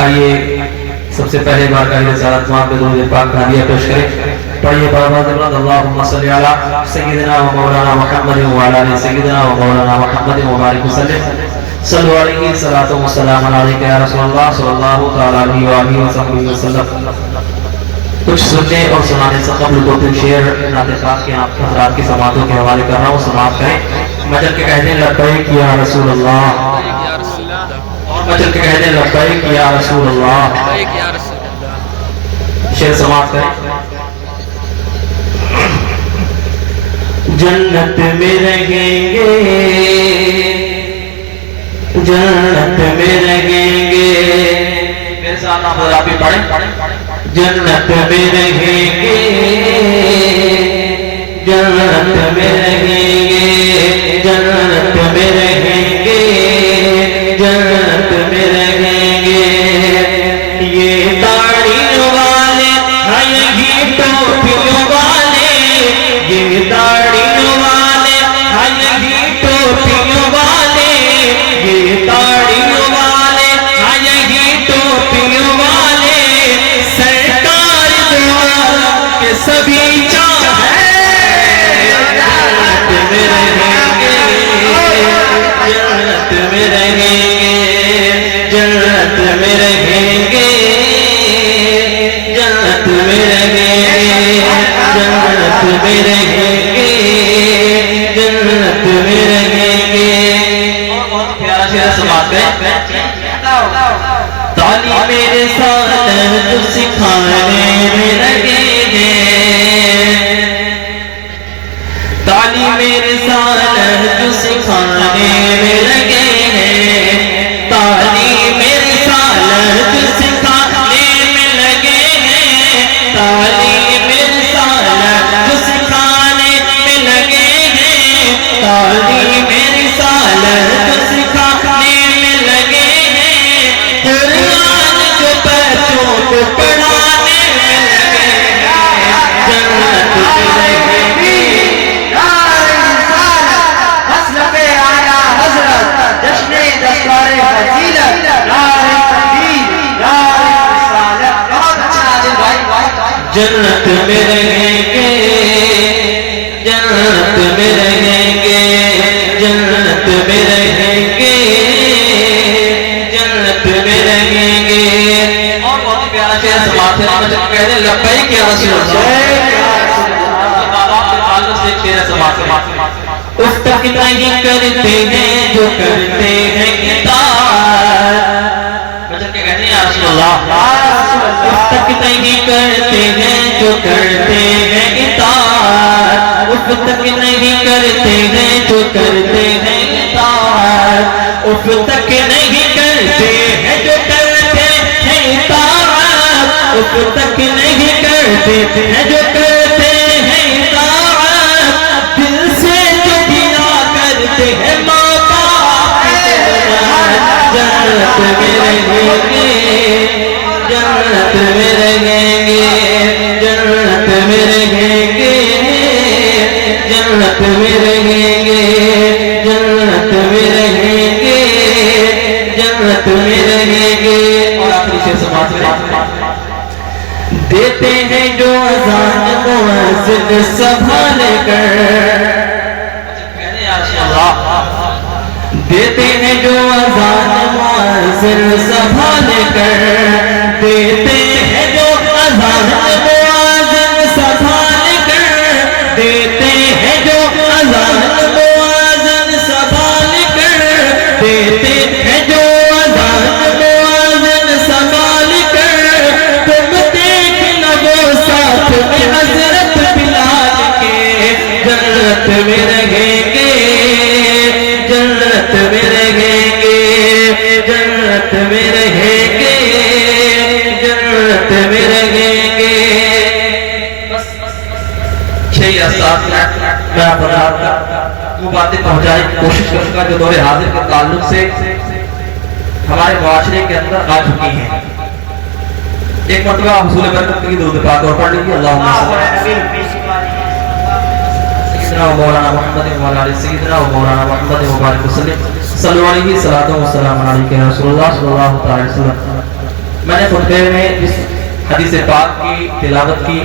آئیے سب سے پہلے بار کا رسالت ماں پہ درود پاک ہدیہ پیش کریں. پڑھیے بابا حضرت اللہم صلی علی سیدنا و مولانا محمد و علی سیدنا و مولانا محمد و بارک وسلم. صلو علیہ صلاۃ و سلام علیک یا رسول اللہ صلی اللہ تعالی علیہ وآلہ وسلم. کچھ سننے اور سنانے سے قبل دو تین شعر نعت خاص کے آپ حضرات کی سماعتوں کے حوالے کر رہا ہوں, سماعت کریں. مجل کے کہتے ہیں لبیک یا رسول اللہ, اور مجل کے کہتے ہیں لبیک یا رسول اللہ. شعر سماعت کریں. جنت میں رہیں گے, جنت میں رہیں گے, میرے ساتھ آپ بھی پڑھیں. جنت میں رہیں گے, جنت میں رہیں گے, جنت میں رہیں گے, جنت میں رہیں گے. یہ داڑھی والے ہیں یہی ٹوپیوں والے, یہ داڑھی والے ہیں یہی ٹوپیوں والے, یہ داڑھی والے ہیں یہی ٹوپیوں والے. سرکار دعا کے سبھی چاہے جنت میں رہیں گے, جنت میں رہیں گے, جنت میں رہیں گے, جنت میں رہیں گے, جنت میں رہیں گے, جنت میں رہیں گے. اور بہت پیارا شعر سماعت کریں. تعلیم رسالت سکھانے میں لگے ہیں, تعلیم رسالت سکھانے میں لگے ہیں, تعلیم رسالت سکھانے میں لگے ہیں, تعلیم رسالت سکھانے میں لگے ہیں, تعلیم رسالت سکھانے میں لگے ہیں. قرآن کے بچوں کو پڑھانے میں لگے ہیں, جنت میں رہیں گے. جنت میں رہیں گے, جنت میں رہیں گے, جنت میں رہیں گے, جنت میں رہیں گے. اور بہت پیارا شعر سماعت ہے. مجھے کہتے ہیں لبیک یا رسول اللہ. اس تک نہیں کرتے ہیں جو کرتے ہیں اطاعت. مجھے کہتے ہیں یا رسول اللہ. اس تک نہیں کرتے ہیں جو کرتے ہیں اطاعت, اس تک نہیں کرتے ہیں جو کرتے ہیں اطاعت, اس تک نہیں کرتے ہیں جو کرتے ہیں اطاعت, اس تک نہیں کرتے ہیں جو کرتے ہیں اطاعت. دل سے جو بنا کرتے ہیں ماں باپ سے جنت میں رہیں گے, جنت میں رہیں گے, جنت میں رہیں گے, جنت میں رہیں گے, جنت میں رہیں گے, جنت میں رہیں گے. اور آخری شعر سماعت کریں. دیتے ہیں جو اذان مؤذن سنبھال کر, دیتے ہیں جو اذان مؤذن سنبھال کر, دیتے ہیں جو اذان مؤذن سنبھال کر, دیتے ہیں جو اذان مؤذن سنبھال کر, دیتے ہیں جو اذان مؤذن سنبھال کر. تم دیکھ لو وہ ساتھ میں حضرت بلال کے, جنت میں رہیں گے, جنت میں رہیں گے, جنت میں رہیں گے, جنت میں رہیں گے. بس 6 یا 7 منٹ میں آپ وہ باتیں پہنچانے کی کوشش کروں گا جو دور حاضر کے تعلق سے ہمارے معاشرے کے اندر آ چکی ہیں. ایک مرتبہ حضور برکت کی درود پاک اور پڑھ لیجیے. اللہم صلی سیدنا و مولانا محمد و علی سیدنا و مولانا محمد و بارک وسلم. صلو علیہ صلاۃ و سلام علیک یا رسول اللہ صلی اللہ تعالی علیہ وسلم. میں نے خطبے میں اس حدیث پاک کی تلاوت کی،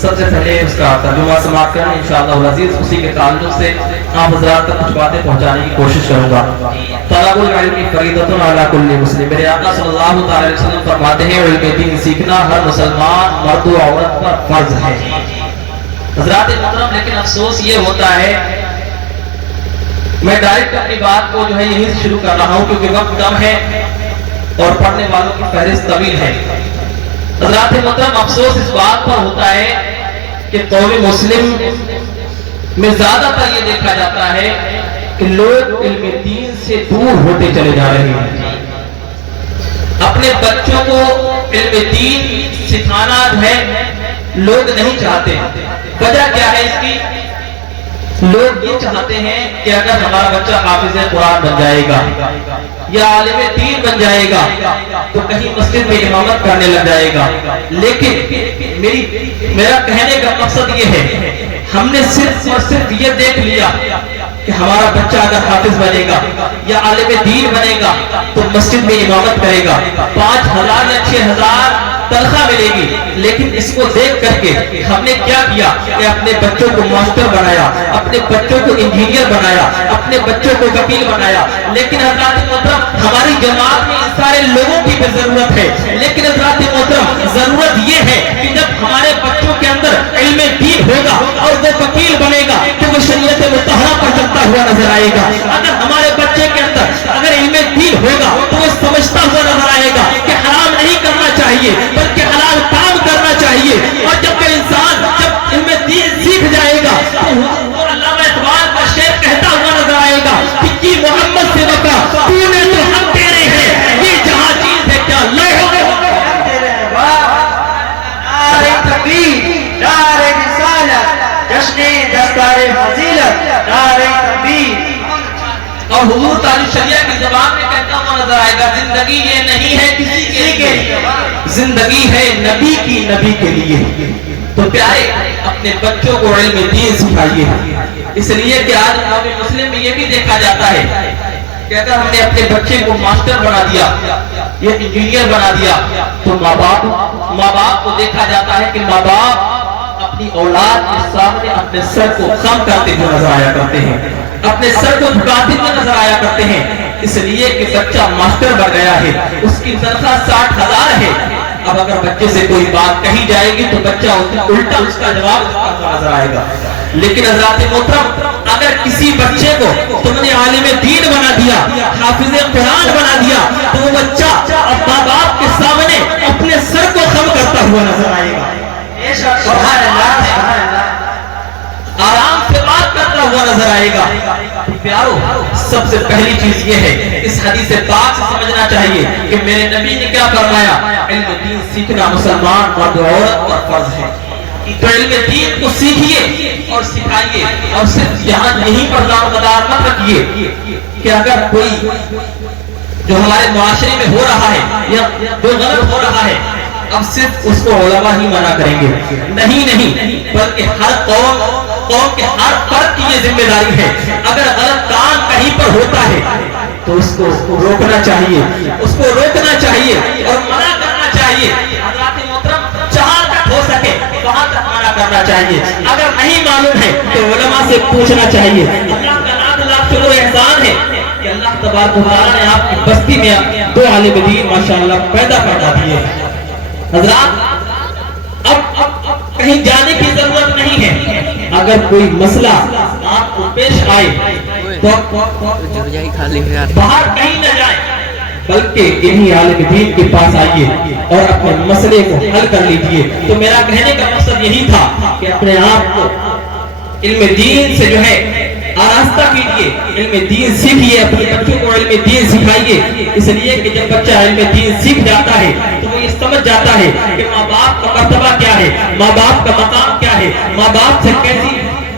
سب سے پہلے اس کا ترجمہ سماعت کرنا انشاءاللہ العزیز، اسی کے تعلق سے آپ حضرات تک کچھ باتیں پہنچانے کی کوشش کروں گا۔ طلب العلم فریضۃ علی کل مسلم، میرے آقا صلی اللہ علیہ وسلم فرماتے ہیں علم دین سیکھنا ہر مسلمان مرد و عورت پر فرض ہے۔ حضرات محترم، لیکن افسوس یہ ہوتا ہے، میں ڈائریکٹ اپنی بات کو جو ہے یہیں سے شروع کر رہا ہوں کیونکہ وقت کم ہے اور پڑھنے والوں کی فہرست طویل ہے۔ حضرات محترم، افسوس اس بات پر ہوتا ہے کہ قوم مسلم میں زیادہ تر یہ دیکھا جاتا ہے کہ لوگ علم دین سے دور ہوتے چلے جا رہے ہیں۔ اپنے بچوں کو علم دین سکھانا ہے لوگ نہیں چاہتے۔ وجہ کیا ہے اس کی؟ لوگ یہ چاہتے ہیں کہ اگر ہمارا بچہ حافظ قرآن بن جائے گا یا عالم دین بن جائے گا تو کہیں مسجد میں امامت کرنے لگ جائے گا۔ لیکن میرا کہنے کا مقصد یہ ہے، ہم نے صرف اور صرف یہ دیکھ لیا کہ ہمارا بچہ اگر حافظ بنے گا یا عالم دین بنے گا تو مسجد میں امامت کرے گا، 5,000 یا 6,000 تنخواہ ملے گی۔ لیکن اس کو دیکھ کر کے ہم نے کیا کیا کہ اپنے بچوں کو ماسٹر بنایا، اپنے بچوں کو انجینئر بنایا، اپنے بچوں کو وکیل بنایا۔ لیکن حضرات محترم، ہماری جماعت میں ان سارے لوگوں کی بھی ضرورت ہے، لیکن حضرات محترم ضرورت یہ ہے کہ جب ہمارے بچوں کے اندر علم دین ہوگا اور وہ وکیل بنے گا تو وہ شریعت مطہرہ پر چلتا ہوا نظر آئے گا۔ اگر ہمارے بچے کے اندر اگر علم دین ہوگا تو وہ سمجھتا ہوا نظر آئے گا کہ حرام نہیں کرنا چاہیے بلکہ حلال کام کرنا چاہیے۔ اور جب کہ انسان جب علم دین سیکھ جائے گا تو علامہ اقبال کا شعر کہتا ہوا نظر آئے گا کہ محمد سے بکا تو نے تو ہم تیرے ہیں، یہ جہاں چیز ہے کیا لے ہو نعرہ تکبیر، نعرہ رسالت، جشن دستار فضیلت، نعرہ تکبیر۔ اور حضور تعالی شریعہ کی زبان میں کہتا ہوا نظر آئے گا، زندگی یہ نہیں ہے کسی کے لیے، زندگی ہے نبی کی، نبی کے لیے۔ تو پیارے اپنے بچوں کو علم دین سکھائیے، اس لیے کہ آج قوم مسلم میں یہ بھی دیکھا جاتا ہے کہ اگر ہم نے اپنے بچے کو ماسٹر بنا دیا یا انجینئر بنا دیا تو ماں باپ کو دیکھا جاتا ہے کہ ماں باپ اپنی اولاد کے سامنے اپنے سر کو خم کرتے ہوئے نظر آیا کرتے ہیں، اپنے سر کو جھکاتے ہوئے نظر آیا کرتے ہیں، اس لیے کہ بچہ ماسٹر بن گیا ہے، اس کی تنخواہ 60,000 ہے۔ اب اگر بچے سے کوئی بات کہی جائے گی تو بچہ الٹا اس کا جواب دیتا ہوا نظر آئے گا۔ لیکن حضرات محترم، اگر کسی بچے کو تم نے عالم دین بنا دیا، حافظ قرآن بنا دیا تو وہ بچہ اب ماں باپ کے سامنے اپنے سر کو خم کرتا ہوا نظر آئے گا، سبحان اللہ، سبحان اللہ، آرام سے بات کرتا ہوا نظر آئے گا۔ پیارو، سب سے پہلی چیز یہ ہے اس حدیث پاک سے سمجھنا چاہیے کہ میرے نبی نے کیا فرمایا، علم دین سیکھنا مسلمان مرد و عورت پر فرض ہے۔ تو علم دین کو سیکھیے اور سکھائیے، اور صرف یہاں یہیں پر دار مت رکھیے کہ اگر کوئی جو ہمارے معاشرے میں ہو رہا ہے یا جو غلط ہو رہا ہے اب صرف اس کو علماء ہی منع کریں گے، نہیں، بلکہ ہر قوم کے ہر فرد کی یہ ذمہ داری ہے۔ اگر غلط کام کہیں پر ہوتا ہے تو اس کو روکنا چاہیے، اس کو روکنا چاہیے اور منع کرنا چاہیے۔ حضرات محترم، جہاں تک ہو سکے وہاں تک منع کرنا چاہیے، اگر نہیں معلوم ہے تو علماء سے پوچھنا چاہیے۔ اللہ کا لاکھ احسان ہے کہ اللہ تبارک و تعالیٰ نے آپ کی بستی میں 2 عالم دین ماشاءاللہ پیدا کروا دیے۔ حضرات، اب کہیں جانے کی ضرورت نہیں ہے، اگر کوئی مسئلہ آپ کو پیش آئے تو باہر کہیں نہ جائیں بلکہ انہی عالم دین کے پاس آئیے اور اپنے مسئلے کو حل کر لیجئے۔ تو میرا کہنے کا مقصد یہی تھا کہ اپنے آپ کو علم دین سے جو ہے آراستہ کیجئے، علم دین سیکھیے، اپنے بچوں کو علم دین سکھائیے، اس لیے کہ جب بچہ علم دین سیکھ جاتا ہے تو وہ یہ سمجھ جاتا ہے کہ ماں باپ کا مرتبہ کیا ہے، ماں باپ کا مقام کیا ہے، ماں باپ سے